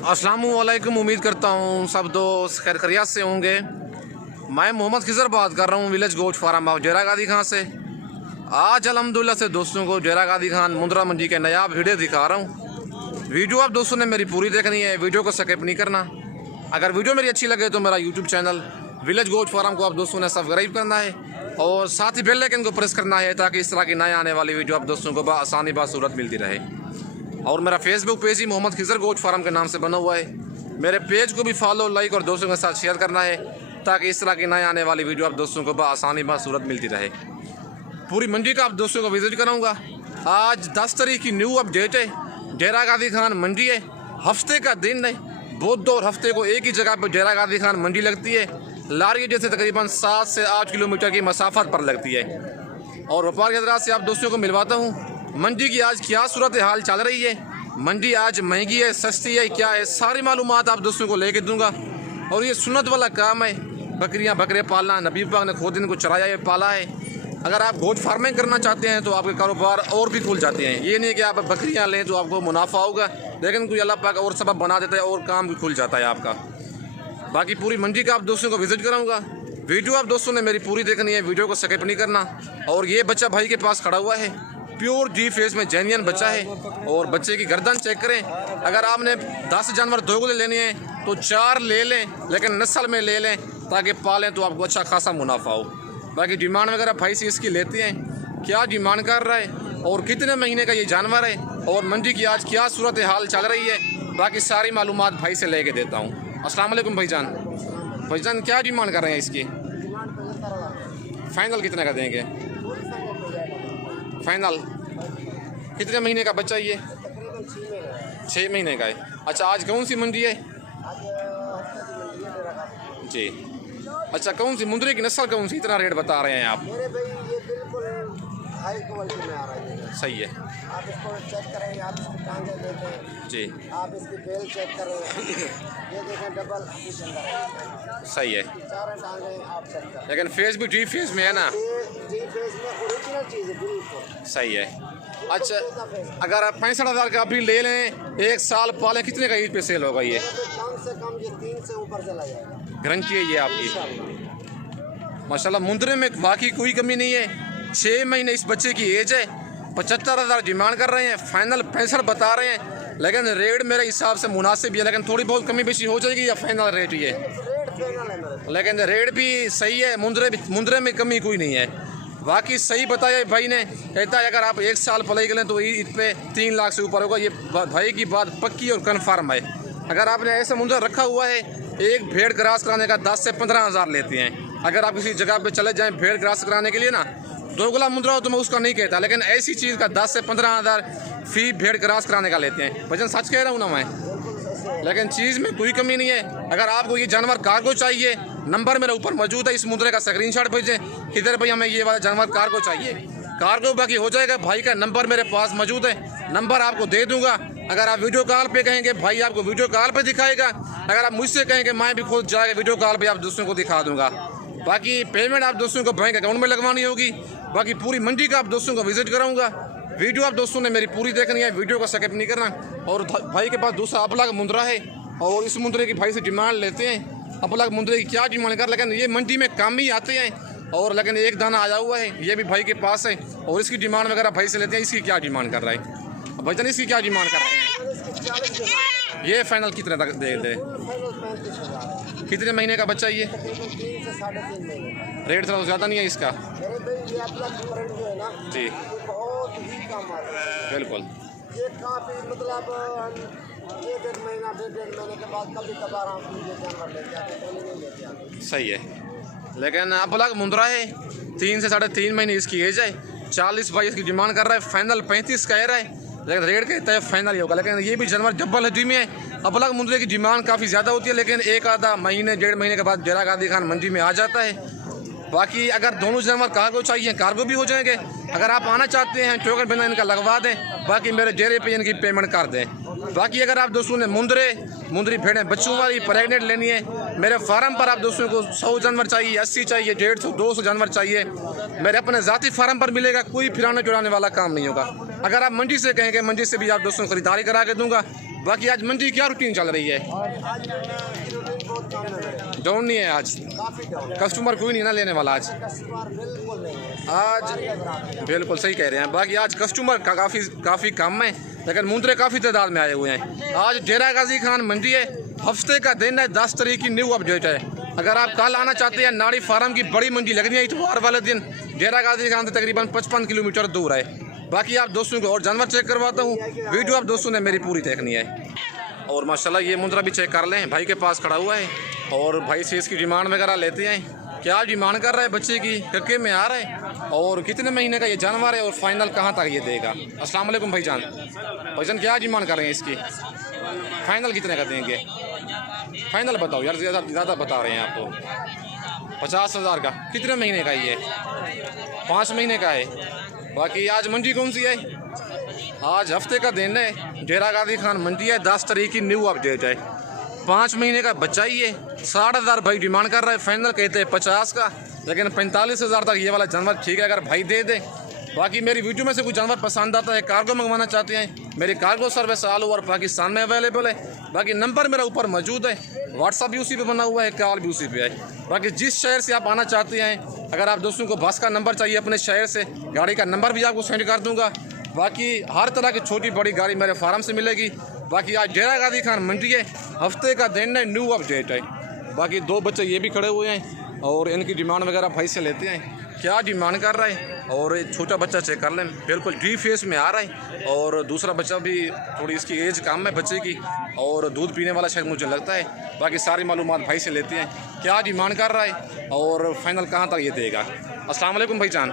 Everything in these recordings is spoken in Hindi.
अस्सलाम वालेकुम। उम्मीद करता हूँ सब दोस्त खैर खैरियत से होंगे। मैं मोहम्मद खिजर बात कर रहा हूँ विलेज गोट फार्म ऑफ जेरा गादी खान से। आज अल्हम्दुलिल्लाह से दोस्तों को जेरा गादी खान मुंद्रा मंडी के नया वीडियो दिखा रहा हूँ। वीडियो आप दोस्तों ने मेरी पूरी देखनी है, वीडियो को स्किप नहीं करना। अगर वीडियो मेरी अच्छी लगे तो मेरा YouTube channel village goat farm को आप दोस्तों ने सब्सक्राइब करना है और साथ ही बेल आइकन को प्रेस करना है ताकि इस तरह की नए आने वाली वीडियो आप दोस्तों को आसानी बासूरत मिलती रहे। और मेरा फेसबुक पेज ही मोहम्मद खिजर गोट फार्म के नाम से बना हुआ है। मेरे पेज को भी फॉलो, लाइक और दोस्तों के साथ शेयर करना है ताकि इस तरह की नए आने वाली वीडियो आप दोस्तों को आसानी बासूरत मिलती रहे। पूरी मंडी का आप दोस्तों को विजिट कराऊंगा। आज 10 तारीख की न्यू अपडेट है। जेरा गादी खान मंडी है, हफ्ते का दिन है। बुध और हफ्ते को एक ही जगह पर जेरा गादी खान मंडी लगती है। लारी जैसे तकरीबन 7 से 8 किलोमीटर की मसाफत पर लगती है। और व्यापार के हजरात से आप दोस्तों को मिलवाता हूँ मंडी की आज क्या सूरत हाल चल रही है। मंडी आज महंगी है, सस्ती है, क्या है, सारी मालूमात आप दोस्तों को लेके दूंगा। और ये सुन्नत वाला काम है, बकरियां बकरे पालना। नबी पाक ने खुद इनको चराया है, पाला है। अगर आप गोट फार्मिंग करना चाहते हैं तो आपके कारोबार और भी खुल जाते हैं। ये नहीं कि आप बकरियां लें तो आपको मुनाफा होगा, लेकिन कोई अल्लाह पाक और सबब बना देता है और काम भी खुल जाता है आपका। बाकी पूरी मंडी का आप दोस्तों को विजिट कराऊंगा। वीडियो आप दोस्तों ने मेरी पूरी देखनी है, वीडियो को स्किप नहीं करना। और ये बच्चा भाई के पास खड़ा हुआ है, प्योर जी फेस में जेन्युइन बच्चा है। और बच्चे की गर्दन चेक करें। अगर आपने 10 जानवर दोगले लेने हैं तो 4 ले लें, लेकिन नस्ल में ले लें ताकि पालें तो आपको अच्छा खासा मुनाफा हो। बाकी डिमांड वगैरह भाई से इसकी लेते हैं, क्या डिमांड कर रहा है और कितने महीने का ये जानवर है और मंडी की आज क्या सूरत हाल चल रही है, बाकी सारी मालूमात भाई से लेके देता हूँ। अस्सलाम वालेकुम भाईजान। भाईजान क्या डिमांड कर रहे हैं इसकी? फाइनल कितने का देंगे? फाइनल कितने महीने का बच्चा ये? 6 महीने का है। अच्छा, आज कौन सी मंडी है जी? अच्छा, कौन सी मुंद्रे की नस्ल कौन सी, इतना रेट बता रहे हैं आप? मेरे भाई ये बिल्कुल हाई क्वालिटी में आ रहा है। सही है, आप इसको चेक करें, आप इसकी टांगे देखें जी, आप इसकी बेल चेक करें। ये देखें डबल अभी चंदा है, सही है। चारों टांगे आप चेक करें। लेकिन फेस भी डी फेस में है ना? ये जी फेस में ओरिजिनल चीज़ है बिल्कुल सही है। अच्छा, अगर आप 65,000 का अभी ले लें, 1 साल पालें, कितने का ईद पे सेल होगा ये? कम से कम ये 3 से ऊपर चला जाएगा। गारंटी है ये आपकी? माशाल्लाह मुंद्रे में वाकई कोई कमी नहीं है। 6 महीने इस बच्चे की एज है। 75,000 डिमांड कर रहे हैं, फाइनल 65 बता रहे हैं। लेकिन रेट मेरे हिसाब से मुनासिब है, लेकिन थोड़ी बहुत कमी बेशी हो जाएगी या फाइनल रेट ही है? रेट फाइनल है मेरे। लेकिन रेट भी सही है, मुंद्रे में कमी कोई नहीं है। बाकी सही बताया भाई ने, कहता है अगर आप 1 साल पलाई करें तो ईद पे 3 लाख से ऊपर होगा। ये भाई की बात पक्की और कन्फर्म है। अगर आपने ऐसा मुंद्रा रखा हुआ है, एक भेड़ क्रॉस कराने का 10 से 15,000 लेते हैं। अगर आप किसी जगह पे चले जाएं भेड़ क्रॉस कराने के लिए ना, दोगला मुंद्रा हो तो मैं उसका नहीं कहता, लेकिन ऐसी चीज़ का 10 से 15,000 फी भेड़ क्रॉस कराने का लेते हैं। वजन सच कह रहा हूँ ना मैं, लेकिन चीज़ में कोई कमी नहीं है। अगर आपको ये जानवर कार्गो चाहिए, नंबर मेरे ऊपर मौजूद है, इस मुद्रे का स्क्रीनशॉट भेजें किधर भाई हमें ये वाला जानवर कार्गो चाहिए। कार्गो बाकी हो जाएगा। भाई का नंबर मेरे पास मौजूद है, नंबर आपको दे दूंगा। अगर आप वीडियो कॉल पे कहेंगे भाई आपको वीडियो कॉल पे दिखाएगा। अगर आप मुझसे कहेंगे मैं भी खुद जाकर वीडियो कॉल पे आप दोस्तों को दिखा दूंगा। बाकी पेमेंट आप दोस्तों को बैंक अकाउंट में लगवानी होगी। बाकी पूरी मंडी का आप दोस्तों को विजिट कराऊंगा। वीडियो आप दोस्तों ने मेरी पूरी देखनी है, वीडियो को स्किप नहीं करना। और भाई के पास दूसरा अपलाग मुंद्रा है और इस मुंद्रे की भाई से डिमांड लेते हैं। अपलाग मुंद्रे की क्या डिमांड कर, लेकिन ये मंडी में काम ही आते हैं। और लेकिन एक दाना आया हुआ है, ये भी भाई के पास है और इसकी डिमांड वगैरह भाई से लेते हैं। इसकी क्या डिमांड कर रहा है भाईजान? इसकी क्या डिमांड कर रहे हैं? ये फाइनल कितने तक दे दे? कितने महीने का बच्चा ये? 3 से 3.5 महीने। रेट थोड़ा ज़्यादा नहीं है इसका? मेरे भाई ये अपना करंट जो है ना जी, बहुत ही कम आ रहा है। बिल्कुल। ये काफ़ी मतलब 1 महीना 1.5 महीने के बाद कभी कभार हम ये जानवर लेते आते हैं, पहले नहीं लेते आते। सही है, लेकिन अपलाग मुंद्रा है, 3 से 3.5 महीने इसकी एज है। 40 भाई इसकी डिमांड कर रहा है, फाइनल 35 कह रहा है, लेकिन रेट कहता है फाइनल ही होगा। लेकिन ये भी जानवर डबल हड्डी में है। अपलाग मुंद्रे की डिमांड काफ़ी ज़्यादा होती है, लेकिन 1 आधा महीने 1.5 महीने के बाद जेरा गादी खान मंडी में आ जाता है। बाकी अगर दोनों जानवर कार्गो चाहिए, कार्गो भी हो जाएंगे। अगर आप आना चाहते हैं टोकन बिना इनका लगवा दें, बाकी मेरे जेरे पे इनकी पेमेंट कर दें। बाकी अगर आप दोस्तों ने मुंद्री भेड़ें बच्चों वाली प्रेगनेंट लेनी है, मेरे फार्म पर आप दोस्तों को 100 जानवर चाहिए, 80 चाहिए, 150, 200 जानवर चाहिए, मेरे अपने ज़ाती फार्म पर मिलेगा। कोई फिराने चुराने वाला काम नहीं होगा। अगर आप मंडी से कहेंगे, मंडी से भी आप दोस्तों को खरीदारी करा के दूंगा। बाकी आज मंडी क्या रूटीन चल रही है? आज की रूटीन बहुत कम है मेरे, डाउन नहीं है आज, काफ़ी डाउन है। कस्टमर कोई नहीं ना लेने वाला आज। कस्टमर बिल्कुल नहीं है आज बिल्कुल सही कह रहे हैं। बाकी आज कस्टमर का काफ़ी कम है, लेकिन मुंद्रे काफ़ी तादाद में आए हुए हैं। आज डेरा गाजी खान मंडी है, हफ्ते का दिन है, 10 तारीख की न्यू अपडेट है। अगर आप कल आना चाहते हैं, नाड़ी फार्म की बड़ी मंडी लगनी है इतवार वाले दिन, डेरा गाजी खान से तकरीबन 55 किलोमीटर दूर है। बाकी आप दोस्तों को और जानवर चेक करवाता हूँ, वीडियो आप दोस्तों ने मेरी पूरी देखनी है। और माशाल्लाह ये मुंद्रा भी चेक कर लें, भाई के पास खड़ा हुआ है और भाई से इसकी डिमांड वगैरह लेते हैं। क्या डिमांड कर रहा है बच्चे की, कक्के में आ रहा है और कितने महीने का ये जानवर है और फाइनल कहाँ तक ये देगा। अस्सलाम वालेकुम भाईजान। भाईजान क्या डिमांड कर रहे हैं इसकी, फाइनल कितने का देंगे? फाइनल बताओ यार, ज़्यादा बता रहे हैं आपको। 50,000 का। कितने महीने का ये? 5 महीने का है। बाकी आज मंडी कौन सी है? आज हफ्ते का दिन है, डेरा गाजी खान मंडी है, 10 तारीख की न्यू अपडेट है। 5 महीने का बच्चा ही है। 60,000 भाई डिमांड कर रहा है, फाइनल कहते हैं 50 का, लेकिन 45,000 तक ये वाला जानवर ठीक है अगर भाई दे दे। बाकी मेरी वीडियो में से कुछ जानवर पसंद आता है, कार्गो मंगवाना चाहते हैं, मेरी cargo service all over Pakistan में अवेलेबल है। बाकी नंबर मेरा ऊपर मौजूद है, व्हाट्सअप भी उसी पे बना हुआ है, कॉल भी उसी पे है। बाकी जिस शहर से आप आना चाहते हैं, अगर आप दोस्तों को बस का नंबर चाहिए अपने शहर से, गाड़ी का नंबर भी आपको सेंड कर दूँगा। बाकी हर तरह की छोटी बड़ी गाड़ी मेरे फार्म से मिलेगी। बाकी आज डेरा गाजी खान मंडी है, हफ्ते का दिन है, न्यू अपडेट है। बाकी 2 बच्चे ये भी खड़े हुए हैं और इनकी डिमांड वगैरह भाई से लेते हैं, क्या डिमांड कर रहा है। और एक छोटा बच्चा चेक कर लें, बिल्कुल डी फेस में आ रहा है। और दूसरा बच्चा भी थोड़ी इसकी एज कम है बच्चे की, और दूध पीने वाला शायद मुझे लगता है। बाकी सारी मालूमात भाई से लेते हैं, क्या डिमांड कर रहा है और फाइनल कहाँ तक ये देगा। अस्सलाम वालेकुम भाईजान।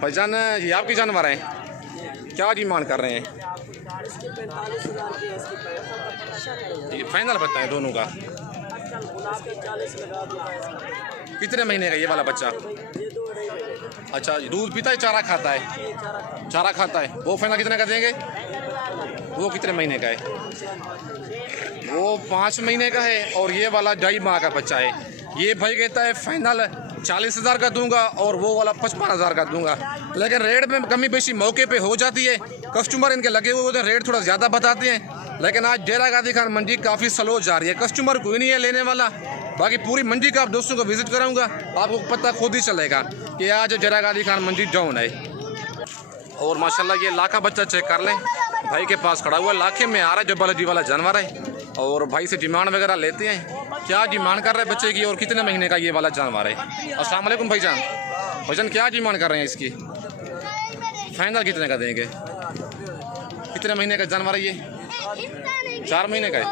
भाईजान ये आपकी जानवर हैं, क्या डिमांड कर रहे हैं? इसकी 45,000 की है, इसकी ये फाइनल बताएं दोनों का। गुलाब के 40 लगा दूँगा इसका। कितने महीने का ये वाला बच्चा? ये 2 अढ़ाई महीने का। अच्छा, दूध पीता है, चारा खाता है? ये चारा चारा खाता है। वो फाइनल कितने का देंगे? वो कितने महीने का है? वो 5 महीने का है और ये वाला 2.5 माह का बच्चा है। ये भाई कहता है फाइनल 40,000 का दूंगा और वो वाला 55,000 का दूंगा, लेकिन रेट में कमी बेशी मौके पे हो जाती है। कस्टमर इनके लगे हुए होते हैं, रेट थोड़ा ज़्यादा बताते हैं। लेकिन आज डेरा गाजी खान मंडी काफ़ी स्लो जा रही है, कस्टमर कोई नहीं है लेने वाला। बाकी पूरी मंडी का आप दोस्तों को विजिट कराऊंगा, आपको पता खुद ही चलेगा कि आज डेरा गाजी खान मंडी डाउन है। और माशाल्लाह ये लाखा बच्चा चेक कर लें, भाई के पास खड़ा हुआ, लाखे में आ रहा है, जब्बल जी वाला जानवर है। और भाई से डिमांड वगैरह लेते हैं, क्या डिमांड कर रहे हैं बच्चे की और कितने महीने का ये वाला जानवर है। अस्सलाम वालेकुम भाईजान। भाईजान क्या डिमांड कर रहे हैं इसकी, फाइनल कितने का देंगे? कितने महीने का जानवर है ये? 4 महीने का है,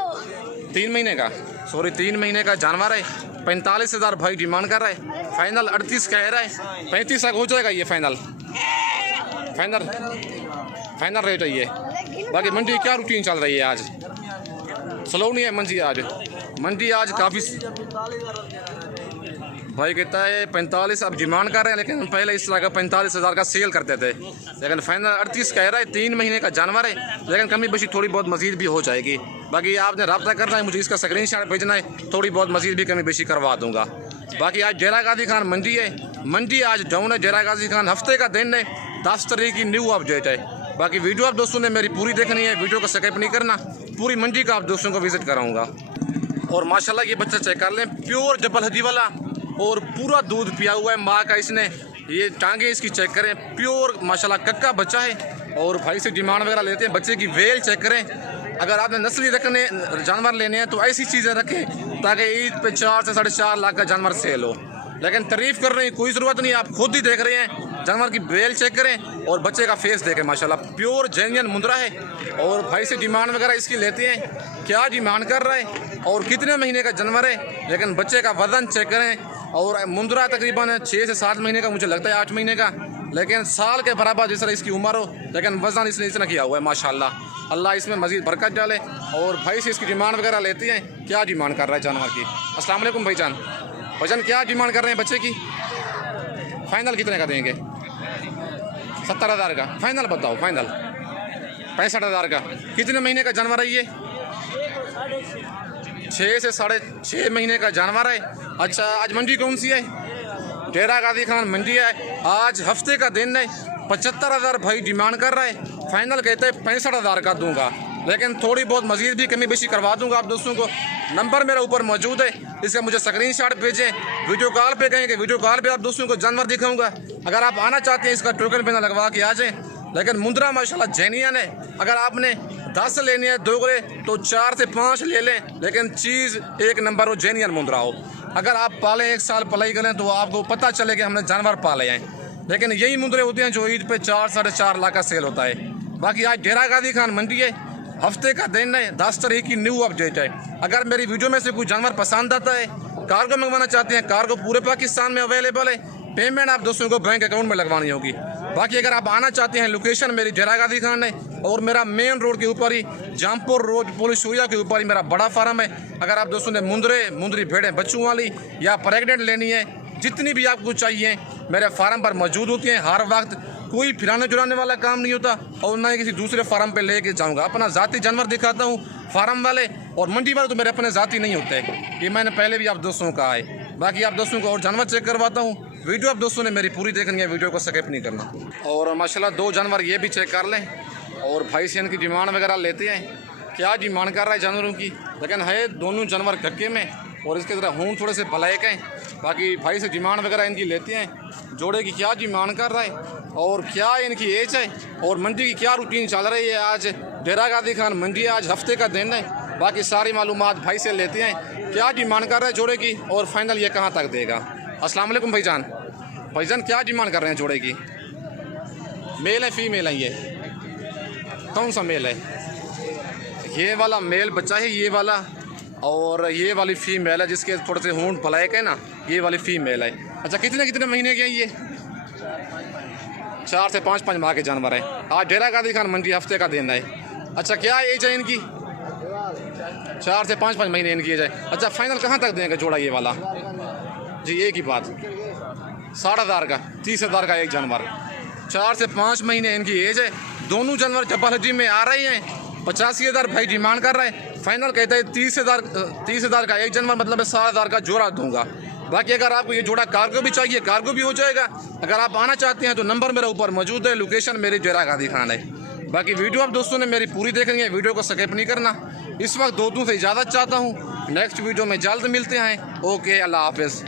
3 महीने का, सॉरी 3 महीने का जानवर है। 45,000 भाई डिमांड कर रहा है, फाइनल 38 कह रहा है। 35 तक हो जाएगा ये फाइनल, फाइनल रेट है ये। बाकी मंडी क्या रूटीन चल रही है आज? स्लो नहीं है मंडी आज काफ़ी। भाई कहता है 45 अब डिमांड कर रहे हैं, लेकिन पहले इस तरह का 45,000 का सेल करते थे, लेकिन फाइनल 38 कह रहा है। 3 महीने का जानवर है, लेकिन कमी बेशी थोड़ी बहुत मजीद भी हो जाएगी। बाकी आपने रब्ता करना है, मुझे इसका स्क्रीनशॉट भेजना है, थोड़ी बहुत मजीद भी कमी बेशी करवा दूंगा। बाकी आज डेरा गाजी खान मंडी है, मंडी आज डाउन है। डेरा गाजी खान हफ्ते का दिन है, 10 तारीख की न्यू अपडेट है। बाकी वीडियो आप दोस्तों ने मेरी पूरी देखनी है, वीडियो को स्किप नहीं करना, पूरी मंडी का आप दोस्तों को विजिट कराऊंगा। और माशाल्लाह ये बच्चा चेक कर लें, प्योर जबल हदी वाला और पूरा दूध पिया हुआ है माँ का इसने। ये टांगे इसकी चेक करें, प्योर माशाल्लाह कक्का बच्चा है। और भाई से डिमांड वगैरह लेते हैं, बच्चे की वेल चेक करें। अगर आपने नस्ली रखने जानवर लेने हैं तो ऐसी चीज़ें रखें ताकि ईद पे 4 से 4.5 लाख का जानवर सेल हो। लेकिन तारीफ़ करने की कोई ज़रूरत नहीं, आप खुद ही देख रहे हैं। जानवर की बेल चेक करें और बच्चे का फेस देखें, माशाल्लाह प्योर जेन्युइन मुंद्रा है। और भाई से डिमांड वगैरह इसकी लेते हैं, क्या डिमांड कर रहा है और कितने महीने का जानवर है, लेकिन बच्चे का वजन चेक करें। और मुंद्रा तकरीबन 6 से 7 महीने का, मुझे लगता है 8 महीने का, लेकिन साल के बराबर जिस तरह इसकी उम्र हो, लेकिन वजन इसने इतना किया हुआ है माशाल्लाह। अल्लाह इसमें मज़ीद बरकत डाले। और भाई से इसकी डिमांड वगैरह लेते हैं, क्या डिमांड कर रहा है जानवर की। अस्सलाम वालेकुम भाईजान। भाईजान क्या डिमांड कर रहे हैं बच्चे की, फाइनल कितने का देंगे? 70,000 का फाइनल बताओ, फाइनल 65,000 का। कितने महीने का जानवर है ये? 6 से 6.5 महीने का जानवर है। अच्छा, आज मंडी कौन सी है? डेरा गाजी खान मंडी है। आज हफ्ते का दिन है, 75,000 भाई डिमांड कर रहा है, फाइनल कहते हैं 65,000 का दूंगा। लेकिन थोड़ी बहुत मज़ीद भी कमी बेशी करवा दूंगा आप दोस्तों को। नंबर मेरा ऊपर मौजूद है, इसका मुझे स्क्रीनशॉट भेजें, वीडियो कॉल पे कहें कि वीडियो कॉल पे आप दोस्तों को जानवर दिखाऊंगा। अगर आप आना चाहते हैं इसका टोकन पे ना लगवा के आ जाएँ। लेकिन मुंद्रा माशाल्लाह जेन्युइन है। अगर आपने 10 लेने हैं दोगले तो 4 से 5 ले लें, लेकिन चीज़ एक नंबर हो, जेन्युइन मुंद्रा हो। अगर आप पालें 1 साल पलाई करें तो आपको पता चले कि हमने जानवर पाले हैं। लेकिन यही मुंद्रे होते हैं जो ईद पे 4 साढ़े 4 लाख का सेल होता है। बाकी आज डेरा गादी खान मंडी है, हफ्ते का दिन है, 10 तारीख की न्यू अपडेट है। अगर मेरी वीडियो में से कोई जानवर पसंद आता है, कार्गो मंगवाना चाहते हैं, कार्गो पूरे पाकिस्तान में अवेलेबल है। पेमेंट आप दोस्तों को बैंक अकाउंट में लगवानी होगी। बाकी अगर आप आना चाहते हैं, लोकेशन मेरी डेरा गादी खान है और मेरा मेन रोड के ऊपर ही जामपुर रोड पुलिस शोरिया के ऊपर ही मेरा बड़ा फार्म है। अगर आप दोस्तों ने मुंदरी भेड़ें बच्चों वाली या प्रेगनेंट लेनी है, जितनी भी आपको चाहिए मेरे फार्म पर मौजूद होती हैं। हर वक्त कोई फिराने चुराने वाला काम नहीं होता और ना ही किसी दूसरे फार्म पे लेके जाऊंगा। अपना ज़ाती जानवर दिखाता हूँ। फार्म वाले और मंडी वाले तो मेरे अपने ज़ाती नहीं होते, ये मैंने पहले भी आप दोस्तों को कहा है। बाकी आप दोस्तों को और जानवर चेक करवाता हूँ। वीडियो आप दोस्तों ने मेरी पूरी देखनी है, वीडियो को स्किप नहीं करना। और माशाल्लाह 2 जानवर ये भी चेक कर लें। और भाई से इनकी डिमांड वगैरह लेते हैं, क्या डिमांड कर रहा है जानवरों की। लेकिन है दोनों जानवर धक्के में और इसके तरह हूँ थोड़े से ब्लैक हैं। बाकी भाई से डिमांड वगैरह इनकी लेते हैं, जोड़े की क्या डिमांड कर रहा है और क्या इनकी एज है और मंडी की क्या रूटीन चल रही है। आज डेरा गादी खान मंडी आज हफ्ते का दिन है। बाकी सारी मालूमात भाई से लेते हैं, क्या डिमांड कर रहा है जोड़े की और फाइनल ये कहाँ तक देगा। अस्सलाम वालेकुम भाईजान। भाईजान क्या डिमांड कर रहे हैं जोड़े की? मेल है फीमेल है? ये कौन सा मेल है? ये वाला मेल बच्चा है, ये वाला, और ये वाली फीमेल है जिसके थोड़े से होंठ ब्लैक है ना, ये वाली फीमेल है। अच्छा कितने महीने के हैं ये? 4 से 5 माह के जानवर है। आज डेरा गादी खान मंडी हफ्ते का दिन है। अच्छा क्या एज है इनकी? 4 से 5 महीने इनकी एज है। अच्छा फाइनल कहाँ तक देंगे जोड़ा ये वाला? जी एक ही बात, 60,000 का, 30,000 का एक जानवर। 4 से 5 महीने इनकी एज है। दोनों जानवर जब्बालजी में आ रहे हैं। 85,000 भाई डिमांड कर रहे हैं। फाइनल कहते हैं 30,000 का एक जानवर, मतलब 60,000 का जोड़ा दूंगा। बाकी अगर आपको ये जोड़ा कार्गो भी चाहिए, कार्गो भी हो जाएगा। अगर आप आना चाहते हैं तो नंबर मेरा ऊपर मौजूद है, लोकेशन मेरी डेरा गादी खान है। बाकी वीडियो आप दोस्तों ने मेरी पूरी देखनी है, वीडियो को स्किप नहीं करना। इस वक्त दोस्तों से इजाज़त चाहता हूँ। नेक्स्ट वीडियो में जल्द मिलते हैं। ओके, अल्लाह हाफिज़।